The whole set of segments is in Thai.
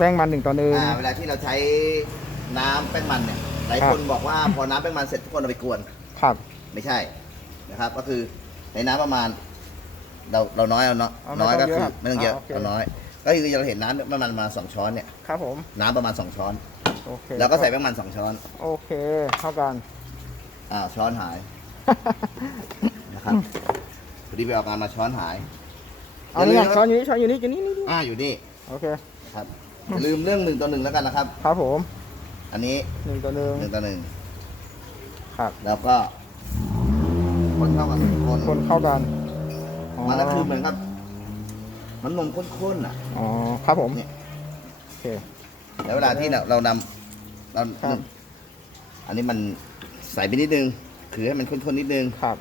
แป้งมันหนึ่งต่อหนึ่ง อ่าเวลาที่เราใช้น้ำแป้งมันเนี่ย หลายครับคนบอกว่าพอน้ำแป้งมันเสร็จทุกคนเอาไปกวน ครับ ไม่ใช่นะครับ ก็คือในน้ำประมาณ เราเราน้อยเอาเนาะเอาไม่น้อยต้ก็องเยอะคือครับไม่ต้องเยอะอ่าโอเค เอาน้อย ก็คือเราเห็นน้ำประมาณมาสองช้อนเนี่ยครับผม น้ำประมาณสองช้อน โอเคแล้วก็ใส่แป้งมันสองช้อนโอเค เท่ากัน อ่าช้อนหายนะครับพอดีไปออกงานมาช้อนหายเอานี่ไงย่าลืมช้อนอยู่นี่ช้อนอยู่นี่อยู่นี่นี่นี่อ่าอยู่นี่โอเคครับ อย่าลืมเรื่องหนึ่งต่อหนึ่งแล้วกันนะครับ ครับผมอันนี้หนึ่งต่อหนึ่งหนึ่งต่อหนึ่งครับ แล้วก็ คนเข้ากันคนคนเข้ากันอ๋อมันก็คือเหมือนกับ มันนมข้นๆอะ อ๋อครับผมเนี่ย โอเค แล้วเวลาที่เราเรานำเราครับ อันนี้มันใส่ไปนิดนึง คือให้มันข้นๆนิดนึง ครับ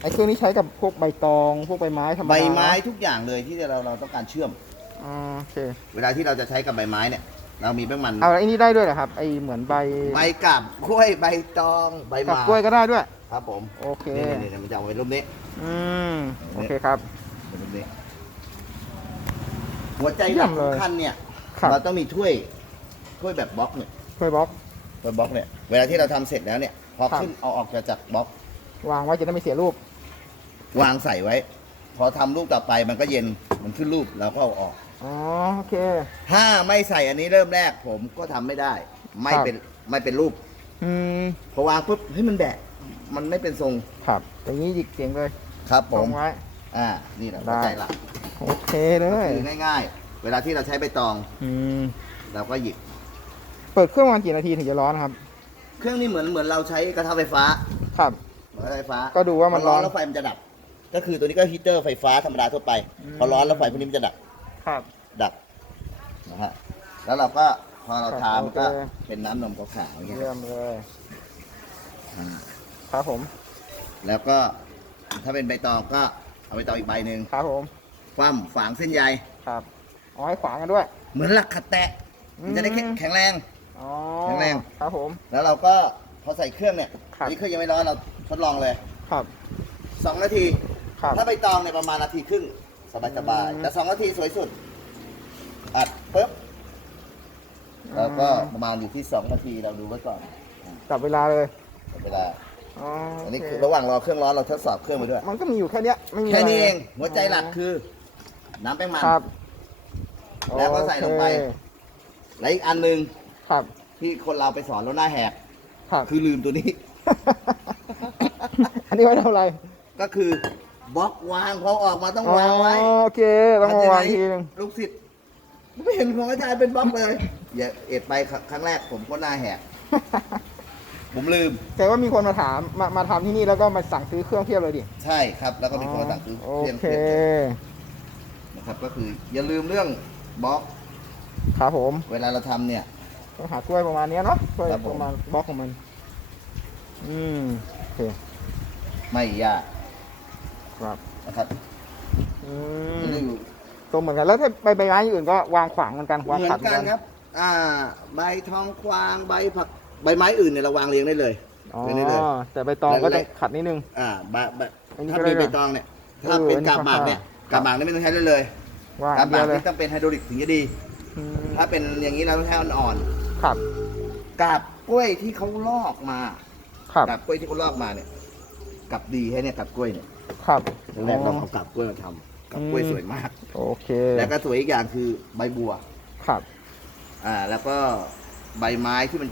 ไอ้เครื่องนี้ใช้กับพวกใบตอง พวกใบไม้ธรรมดาใบไม้ทุกอย่างเลยที่เราเราต้องการเชื่อม อ๋อโอเค เวลาที่เราจะใช้กับใบไม้เนี่ย เรามีแป้งมันเอาแล้วไอ้นี่ได้ด้วยเหรอครับ ไอ้เหมือนใบใบกับกล้วยใบตองใบหกับมากล้วยก็ได้ด้วย ครับผมโอเค นี่นี่นี่มันจะเอาไว้รูปนี้ อืม โอเคครับ เป็นรูปนี้หัวใจหลักเยี่ยมเลยสำคัญเนี่ย ครับ เราต้องมีถ้วยถ้วยแบบบล็อกเนี่ยถ้วยบล็อก ถ้วยบล็อกเนี่ยเวลาที่เราทำเสร็จแล้วเนี่ยพอครับ ขึ้นเอาออกจากบล็อก วางไว้จะได้ไม่เสียรูป วางใส่ไว้ พอทำรูปต่อไปมันก็เย็นมันขึ้นรูปเราก็เอาออก อ๋อโอเค ถ้าไม่ใส่อันนี้เริ่มแรกผมก็ทำไม่ได้ ไม่ครับ เป็นไม่เป็นรูปอืมพอวางปุ๊บเฮ้ยมันแบะมันไม่เป็นทรงครับอย่างนี้หยิกเสียงเลยครับผวามงไว้ อ่านี่แหละได้หัวใจหลักโอเคเลก็ย คือง่าย ๆ เวลาที่เราใช้ใบตองอืมเราก็หยิบ เปิดเครื่องประมาณกี่นาทีถึงจะร้อนครับ เครื่องนี้เหมือนเหมือนเราใช้กระทะไฟฟ้าครับ กระทะไฟฟ้าก็ดูว่ามันพอร้อนร้อนแล้วไฟมันจะดับ ก็คือตัวนี้ก็ฮีตเตอร์ไฟฟ้าธรรมดาทั่วไปอืมพอร้อนแล้วไฟพวกนี้มันจะดับ ครับ ดับนะฮะ แล้วเราก็พอเราครับทานก็โอเคเป็นน้ำนมขาวๆอย่างเงี้ยเยี่ยมเลยอ่าครับผม แล้วก็ถ้าเป็นใบตองก็เอาใบตองอีกใบหนึ่งครับผม คว่ำฝางเส้นใย ครับเอาให้ขวางกันด้วย เหมือนหลักขัดแตะ มันจะได้แข็งอืมแข็งแรง อ๋อแข็งแรง ครับผม แล้วเราก็พอใส่เครื่องเนี่ย ครับ นี่เครื่องยังไม่ร้อนเราทดลองเลย ครับ สองนาที ครับ ถ้าใบตองเนี่ยประมาณนาทีครึ่งสบายสบายอืมแต่สองนาทีสวยสุด อัดปุ๊บแล้วก็ประมาณอยู่ที่สองนาทีเราดูไว้ก่อนจับเวลาเลยเวลา อ๋ออัอันนี้คือระหว่างรอเครื่องร้อนเราทดสอบเครื่องไปด้วย มันก็มีอยู่แค่เนี้ยไม่มีแค่นี้ะไรเองหัวใจหลักคือ น้ำแป้งมัน ครับแล้วก็ใส่ลงไป โอเคและอีกอันหนึ่งครับ ที่คนเราไปสอนแล้วหน้าแหกครับ คือลืมตัวนี้ อันนี้ไว้ทำอะไรก็คือ บล็อกวางพอออกมาต้องวางไว้อ๋อโอเคต้องมาวางทีนึงลูกศิษย์ไม่เห็นของอาจารย์เป็นบล็อกเลยอย่าเอ็ดไปครั้งแรกผมก็หน้าแหกผมลืม แต่ว่ามีคนมาถามมามาทำที่นี่แล้วก็มาสั่งซื้อเครื่องเทียบเลยดิ ใช่ครับ แล้วก็มีคนมาสั่งซื้อโอเพียงเคเพียงนะครับ ก็คืออย่าลืมเรื่องบล็อก ครับผม เวลาเราทำเนี่ยต้องหากล้วยประมาณเนี้ยเนาะกล้วยครับผมประมาณบล็อกของมัน อืมโอเค ไม่ยาก ครับนะครับอือย่าลืมมตรงเหมือนกันแล้วถ้าใบใบไม้อย่างอื่นก็วางขวางกันกันเหวางมือขัดนเหมือนกักันนครับ อ่า ใบทองควางใบผักใบไม้อื่นเนี่ยเราวางเรียงได้เลย อ๋อเรียงได้เลยแต่ใบตองก็แรต้อกงๆขัดนิดนึง อ่าใบใบอันนี้ถ้าก็ได้เป็นใบด้วยตองเนี่ยเออถ้าเป็นอันนี้กาบหมากเนี่ยครับกาบหมากนี่ไม่ต้องใช้เลยเลยว่างกาบหเดีมายกวเลยนี่ต้องเป็นไฮดรอลิกถึงจะดี อืมถ้าเป็นอย่างนี้เราต้องใช้อ่อนครับๆกาบกล้วยที่เขาลอกมา ครับ กาบกล้วยที่เขาลอกมาเนี่ย กับดีให้เนี่ยกับกล้วยเนี่ยครับแรกๆเราเอากับกล้วยมาทำกับกล้วยอืมสวยมาก โอเค แล้วก็สวยอีกอย่างคือใบบัวครับ อ่า แล้วก็ใบไม้ที่มัน